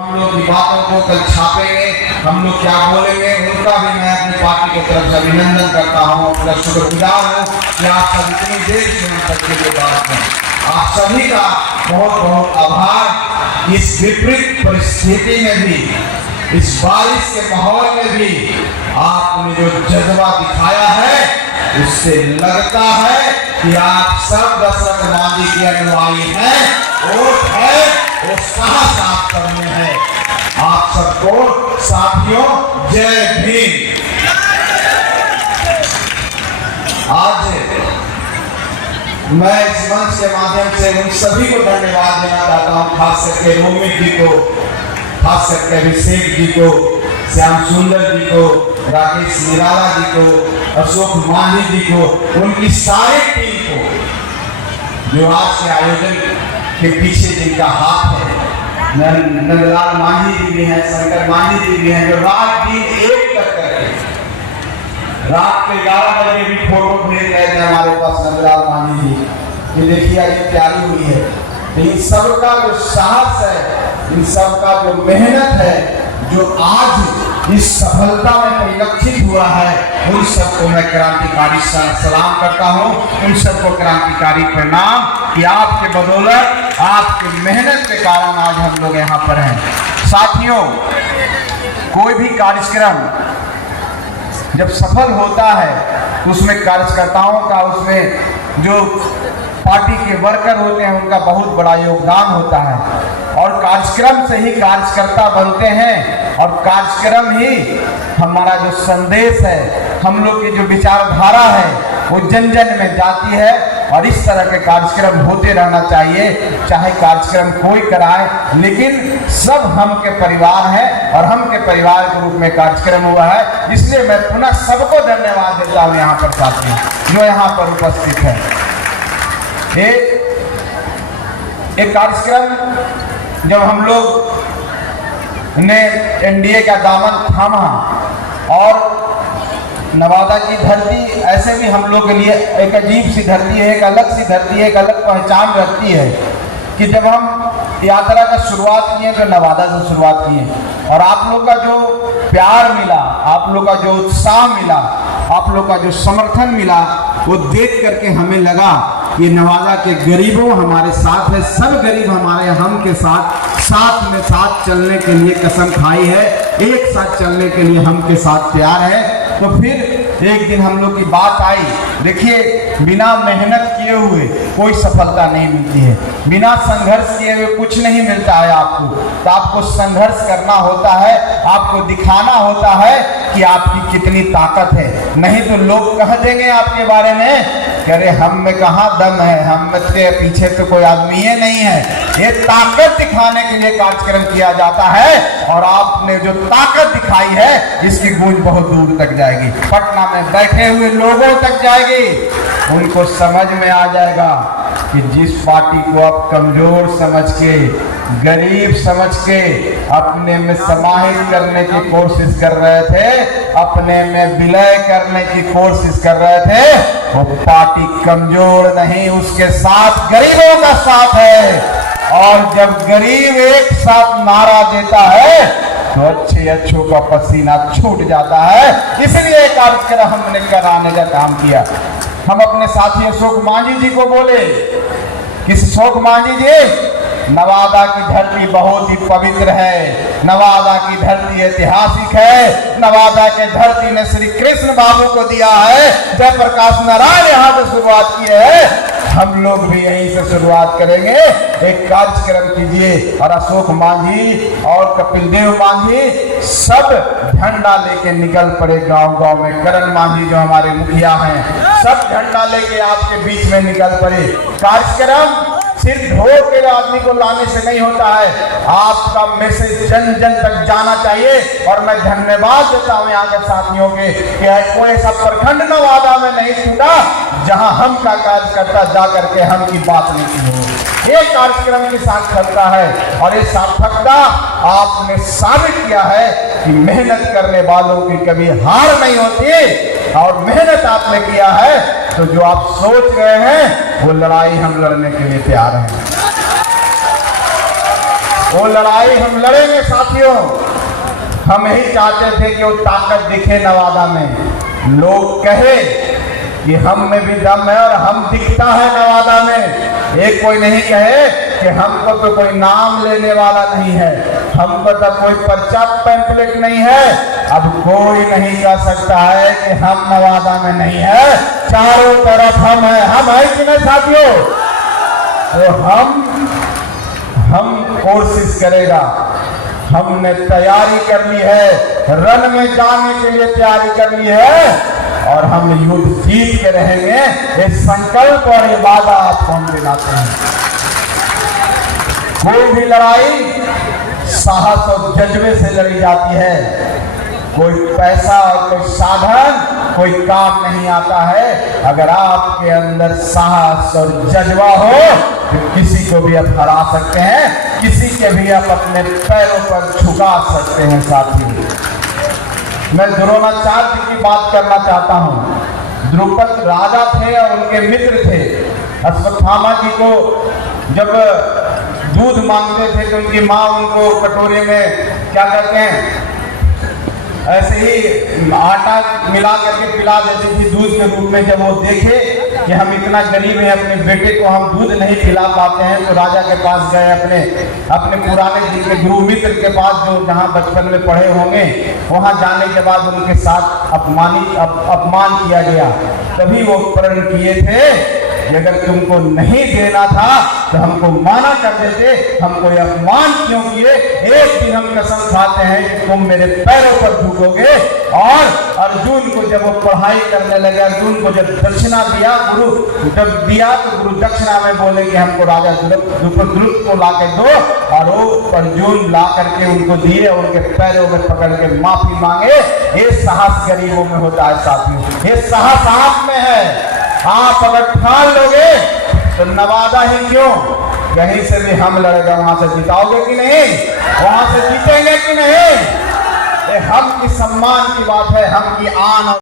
हम लोग की बातों को कल छापेंगे, हम लोग क्या बोलेंगे उनका भी मैं अपनी पार्टी की तरफ से अभिनंदन करता हूँ, अपना शुक्रगुजार हूँ कि आप सब इतनी देर से हम तक के बात में आप सभी का बहुत बहुत आभार। इस विपरीत परिस्थिति में भी, इस बारिश के माहौल में भी आपने जो जज्बा दिखाया है उससे लगता है कि आप सब दशरथ मांझी के अनुयायी हैं। वोट है वो साहस आप करने हैं। आप सबको साथियों जय भीम। आज मैं इस मंच के माध्यम से उन सभी को धन्यवाद देना चाहता हूँ, खास करके रोमित जी को, खास करके अभिषेक जी को, श्याम सुंदर जी को, राकेश निराला जी को, अशोक मांझी जी को, उनकी सारी टीम को जो आज के आयोजन के पीछे जिनका हाथ है। नंदलाल मांझी जी भी हैं, शंकर मांझी जी भी हैं, जो रात दिन एक करके रात के 11 बजे भी फोटो भेज रहे थे हमारे पास नंदलाल मांझी जी। ये देखिए आज तैयारी हुई है। इन सबका जो साहस है, इन सबका जो मेहनत है, जो आज इस सफलता में परिलक्षित हुआ है, उन सबको मैं क्रांतिकारी सलाम करता हूँ। उन सबको क्रांतिकारी प्रणाम कि आपके बदौलत, आपकी मेहनत के कारण आज हम लोग यहाँ पर हैं। साथियों, कोई भी कार्यक्रम जब सफल होता है तो उसमें कार्यकर्ताओं का, उसमें जो पार्टी के वर्कर होते हैं उनका बहुत बड़ा योगदान होता है, और कार्यक्रम से ही कार्यकर्ता बनते हैं, और कार्यक्रम ही हमारा जो संदेश है, हम लोग की जो विचारधारा है वो जन जन में जाती है। और इस तरह के कार्यक्रम होते रहना चाहिए, चाहे कार्यक्रम कोई कराए, लेकिन सब हम के परिवार है और हम के परिवार के रूप में कार्यक्रम हुआ है। इसलिए मैं पुनः सबको धन्यवाद देता हूँ यहाँ पर साथियों जो यहाँ पर उपस्थित है। एक कार्यक्रम जब हम लोग ने एनडीए का दामन थामा, और नवादा की धरती ऐसे भी हम लोग के लिए एक अजीब सी धरती है, एक अलग सी धरती है, एक अलग पहचान रखती है कि जब हम यात्रा का शुरुआत किए तो नवादा से शुरुआत किए, और आप लोग का जो प्यार मिला, आप लोग का जो उत्साह मिला, आप लोग का जो समर्थन मिला, वो देख करके हमें लगा कि नवादा के गरीबों हमारे साथ है, सब गरीब हमारे हम के साथ में साथ चलने के लिए कसम खाई है, एक साथ चलने के लिए हम के साथ तैयार है। तो फिर एक दिन हम लोग की बात आई। देखिए, बिना मेहनत किए हुए कोई सफलता नहीं मिलती है, बिना संघर्ष किए हुए कुछ नहीं मिलता है आपको। तो आपको संघर्ष करना होता है, आपको दिखाना होता है कि आपकी कितनी ताकत है, नहीं तो लोग कह देंगे आपके बारे में कि अरे हम में कहाँ दम है, हम के पीछे तो कोई आदमी ही नहीं है। ये ताकत दिखाने के लिए कार्यक्रम किया जाता है, और आपने जो ताकत दिखाई है इसकी गूंज बहुत दूर तक जाएगी, पटना में बैठे हुए लोगों तक जाएगी। उनको समझ में आ जाएगा कि जिस पार्टी को आप कमजोर समझ के, गरीब समझ के अपने में समाहित करने की कोशिश कर रहे थे, अपने में विलय करने की कोशिश कर रहे थे, वो पार्टी कमजोर नहीं, उसके साथ गरीबों का साथ है। और जब गरीब एक साथ नारा देता है तो अच्छों का पसीना छूट जाता है। इसलिए कार्यक्रम हमने कराने का काम किया। हम अपने साथी अशोक मांझी जी को बोले कि अशोक मांझी जी, नवादा की धरती बहुत ही पवित्र है, नवादा की धरती ऐतिहासिक है, नवादा के धरती ने श्री कृष्ण बाबू को दिया है, जयप्रकाश नारायण यहाँ से शुरुआत की है, हम लोग भी यहीं से शुरुआत करेंगे। एक कार्यक्रम कीजिए। और अशोक मांझी और कपिल देव मांझी सब झंडा लेके निकल पड़े गांव गांव में। करण मांझी जो हमारे मुखिया हैं, सब झंडा लेके आपके बीच में निकल पड़े। कार्यक्रम सिर्फ ढोल के आदमी को लाने से नहीं होता है, आपका मैसेज जन जन तक जाना चाहिए। और मैं धन्यवाद देता हूँ यहाँ के साथियों के कि कोई ऐसा प्रखंड नवादा में नहीं छूटा जहाँ हम का कार्यकर्ता जा करके हम की बात नहीं की हो। ये कार्यक्रम की सार्थकता है, और ये सार्थकता आपने साबित किया है कि मेहनत करने वालों की कभी हार नहीं होती, और मेहनत आपने किया है तो जो आप सोच रहे हैं वो लड़ाई हम लड़ने के लिए तैयार हैं। वो लड़ाई हम लड़ेंगे साथियों। हम यही चाहते थे कि वो ताकत दिखे नवादा में, लोग कहे कि हम में भी दम है और हम दिखता है नवादा में। एक कोई नहीं कहे कि हमको तो कोई नाम लेने वाला नहीं है, हमको तो कोई पर्चा पैम्पलेट नहीं है। अब कोई नहीं कह सकता है कि हम नवादा में नहीं है, चारों तरफ हम है कि नहीं साथियों। तो हम कोशिश करेगा, हमने तैयारी कर ली है, रण में जाने के लिए तैयारी कर ली है और हम युद्ध जीत के रहेंगे। ये संकल्प और ये वादा आपको हम दिलाते हैं। कोई भी लड़ाई साहस और जज्बे से लड़ी जाती है। कोई पैसा और कोई साधन कोई काम नहीं आता है। अगर आपके अंदर साहस और जज्बा हो तो किसी को भी आप हरा सकते हैं, किसी के भी आप अपने पैरों पर झुका सकते हैं साथियों। मैं द्रोणाचार्य की बात करना चाहता हूँ। द्रुपद राजा थे और उनके मित्र थे। अश्वत्थामा जी को जब दूध मांगते थे तो उनकी माँ उनको कटोरे में क्या करते हैं, ऐसे ही आटा मिला करके पिला देती थी दूध के रूप में। जब वो देखे कि हम इतना गरीब हैं, अपने बेटे को हम दूध नहीं पिला पाते हैं, तो राजा के पास गए, अपने पुराने जी के गुरु मित्र के पास, जो जहाँ बचपन में पढ़े होंगे। वहाँ जाने के बाद उनके साथ अपमान किया गया। तभी वो प्रण किए थे कि अगर तुमको नहीं देना था तो हमको माना कर देते, हमको ये अपमान क्यों किए। एक दिन हम कसम खाते हैं कि तुम मेरे पैरों पर झुकोगे। और अर्जुन को जब वो पढ़ाई करने लगे, अर्जुन को जब दक्षिणा दिया, गुरु जब दिया तो गुरु दक्षिणा में बोले कि हमको राजा द्रुपद को ला के दो। और वो अर्जुन ला करके उनको दिए, उनके पैरों में पकड़ के माफी मांगे। ये साहस गरीबों में होता है साथियों, ये साहस आप में है। आप अगर ठान लोगे तो नवादा ही क्यों, कहीं से भी हम लड़ेगा, वहां से जिताओगे कि नहीं, वहां से जीतेंगे कि नहीं। ये हम की सम्मान की बात है, हम की आन।